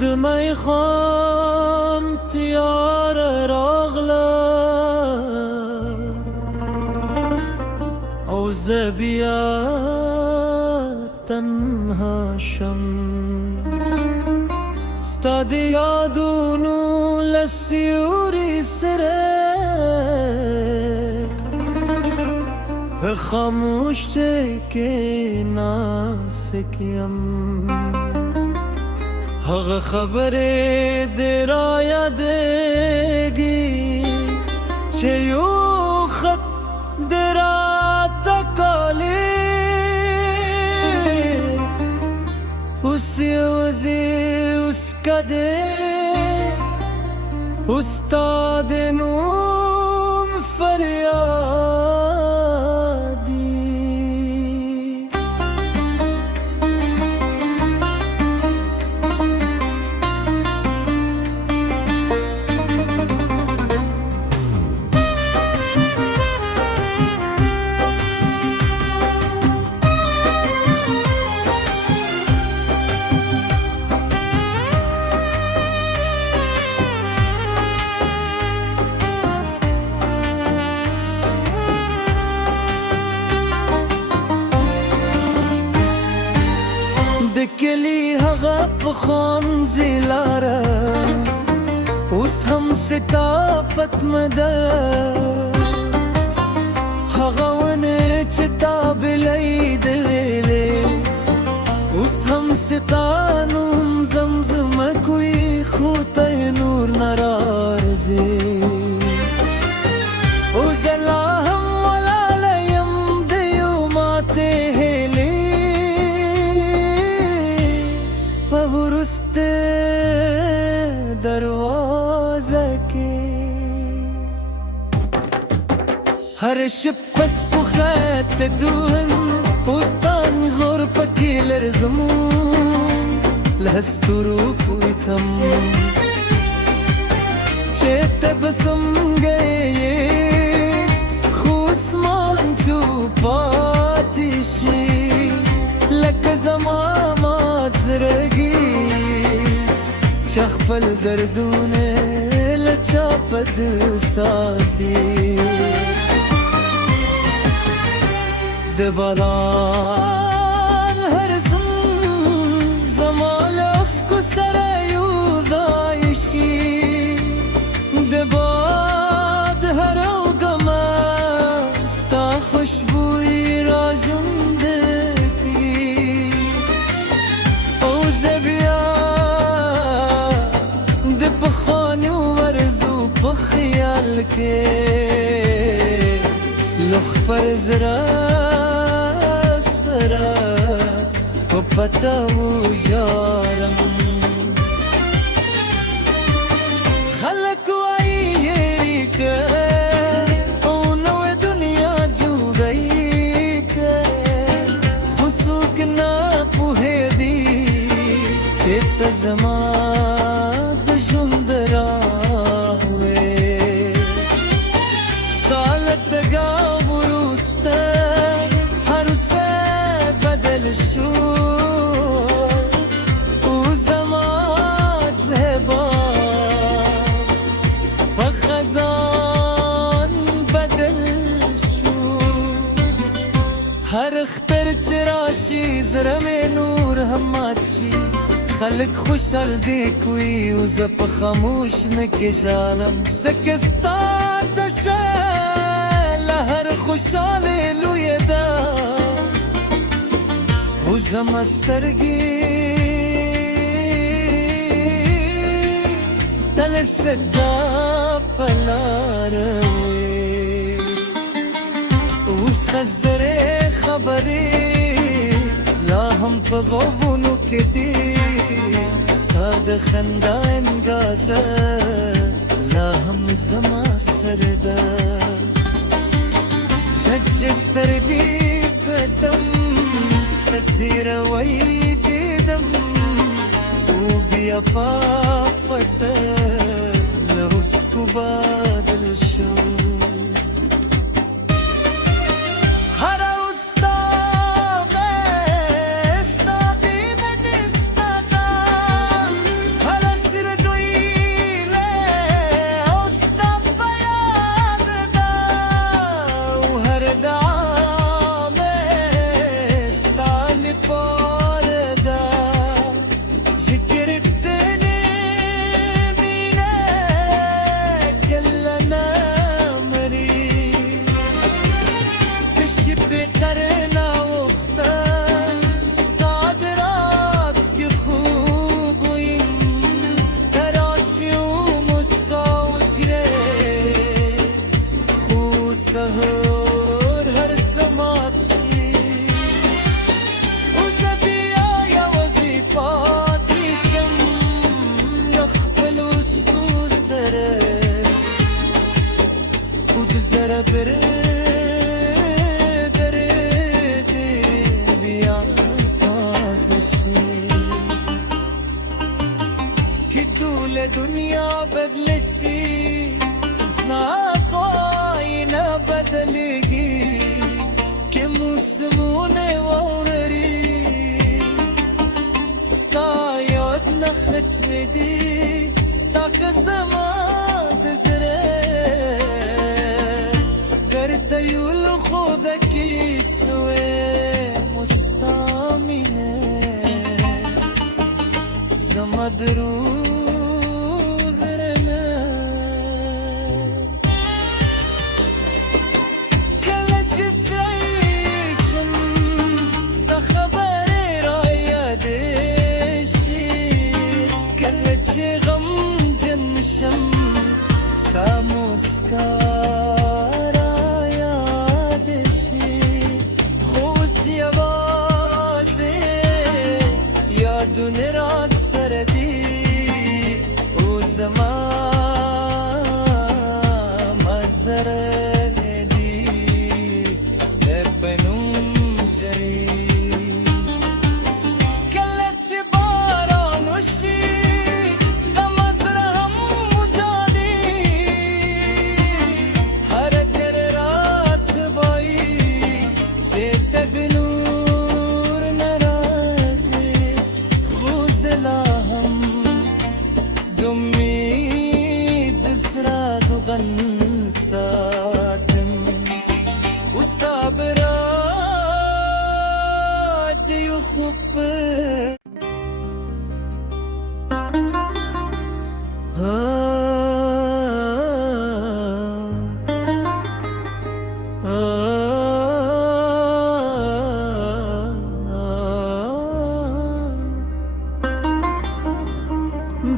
دمي خام تيار راغلا او زبيات تنها شم ستادي يادونو لسيوري سره خاموش के नासिक यम हग खबरे देरा या देगी चेयू खत देरा तकाले उसी वजी उसका दे उस्ताद नूम फरियाद دکلی هغه پخوان زیلاره اوس هم ستاپت مده هغه ونه چې تا بلیدلې اوس هم ستانوم زمزمه کوي خو ته نور نه راځي او زه لا هم ولاړه یم د یو ماتې هیلې ورسته دروازه کې هر شب پس پخت دوهن پوستان غور پکې لرزمون لهسترو کویتم چې تبسم گئے خو اسمان چوپاتی شي لکه زما مات زرګي شخپل دردونه لچا پد ساتي د باران هر سم زمال اسکو سره یو ځای شي د باد هر اوګما ستا خوشبوئی را ژوندی خیال کې لخ پر زرا سرا په پتا و یارم خلق وای یری که او نو دنیا جوړی که خصوص نه په دی چې ته زما د ژوند را هر اختر چراشی زرم نور هماچی خلق خوشحال دی کوئی وزپ خاموش نکی جانم سکستا تشل هر خوشحال لوی دا وزم استرگی تل صدا پلاروی اوس خزره خبرې لا هم په غوږونو کې دي ستا د خندا انګازه لا هم زما سره ده چې سترګې پټم ستا څېره وایي دیدم او بیا پاپته له اوسکو بدل شو شي كدول دنيا بدلشي زنا صاينا بدلقي كموسموني وورري ستايد نخت بدي ستاك زمان زري قرت يول خودك يسوي مستامنة زمدرو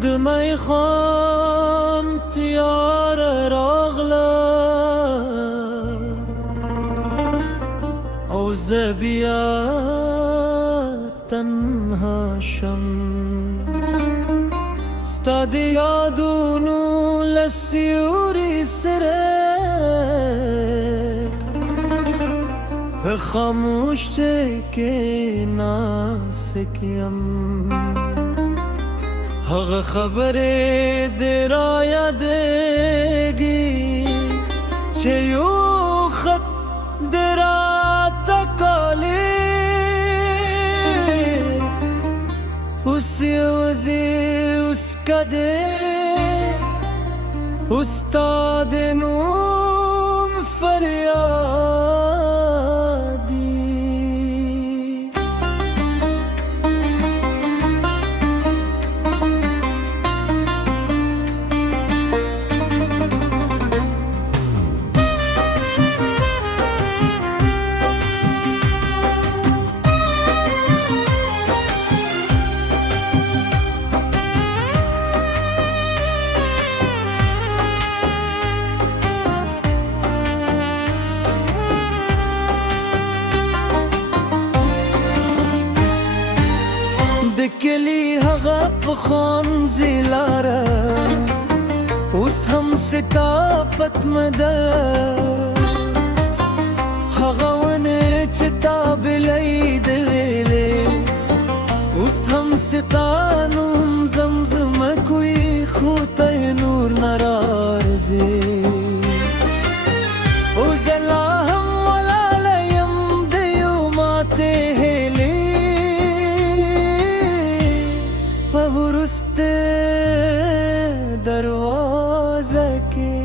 دمي خام تيار راغلا او زبيات تنها شم استادي يادونو للسيوري سري خاموش تكي ناسك يم هغه خبرې دې را یادېږي چې یو خط دې راته کالی اوس یوازې اوس کدې اوس ستا د نوم فریاد کلی هغه پخوان زیلاره اوس هم ستا پتمده هغه ونه چې تا بلیدلې اوس هم ستا نوم زمزمه کوي خو ته نور نه راځي او زه لا هم ولاړه یم د یو ماتې هیلې وروسته دروازه کې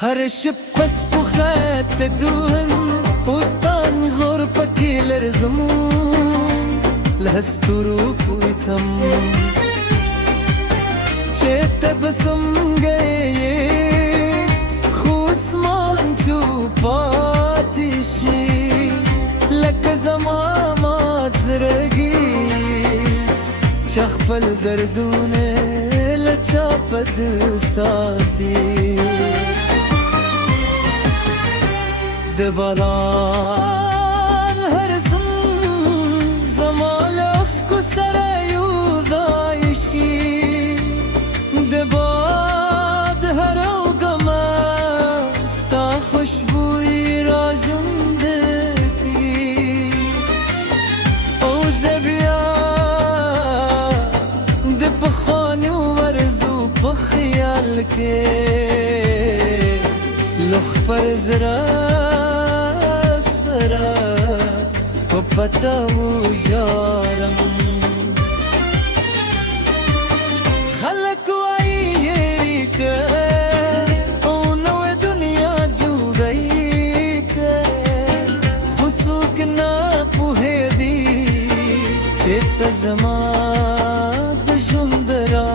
هر شب پس پخت دوهن پوستان غور پکې لرزمون لهسترو کویتم چې تبسم گئے خوسمان چوپاتی شي لکه زما مات زرګي شخبل دردونه لچا پد ساتي د باران هر سم زمال اسکو سره یو ځای شي د باد هر اوګما ستا خوشبوئی را ژوند کړي के लुख पर जरा सरा तो पता वो यारम खलक वाई येरी के ओ नवे दुनिया जुदाई के फुसुक ना पुहे दी चेत जमा दुजुंदरा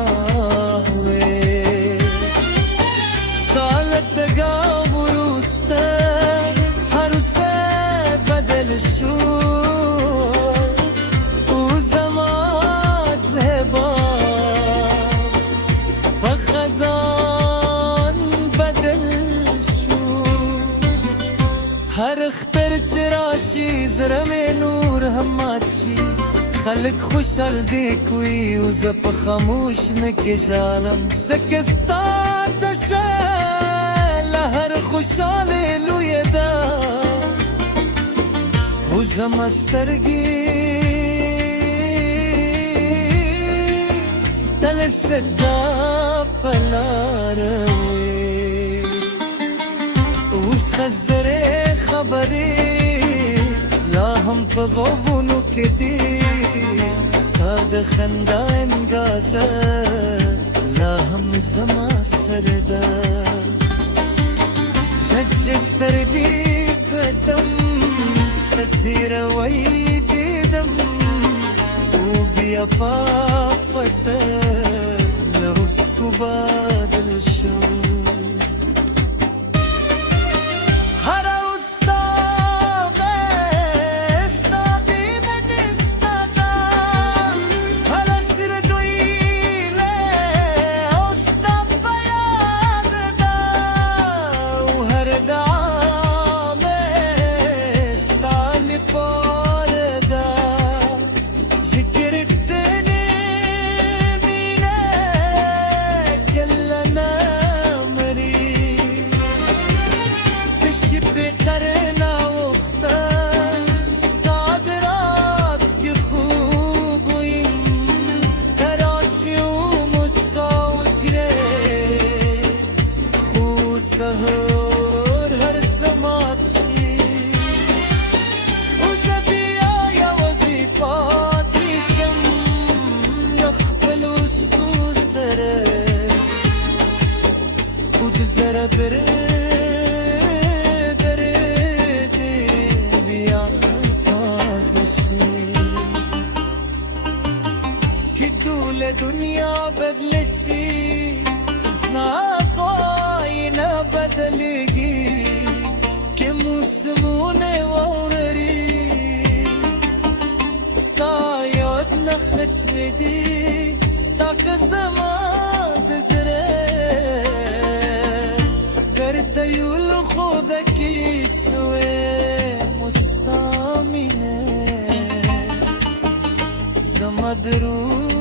हर अख्तर चराशी जरा में नूर हमाची खलक खुशल देखवी उजप खामोश न के जालम सकस्ता तशल हर खुशल लू यदा उजम अस्तरगी तल सदा पलारवे उस खजरे خبري لا هم بغوفونو كدي استاد خندان غازا لا هم زما سردا سجستر بي قدم استثير ويدي دم وبيا بابتا لو سكوباد الشو दुनिया बदलसी ज़नाज़ायना बदलेगी के मुस्मूने वौररी स्तायद नखच दी स्ताक زمان زره قرت يول خودك يسوي مستامنه زمدرو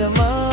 زمان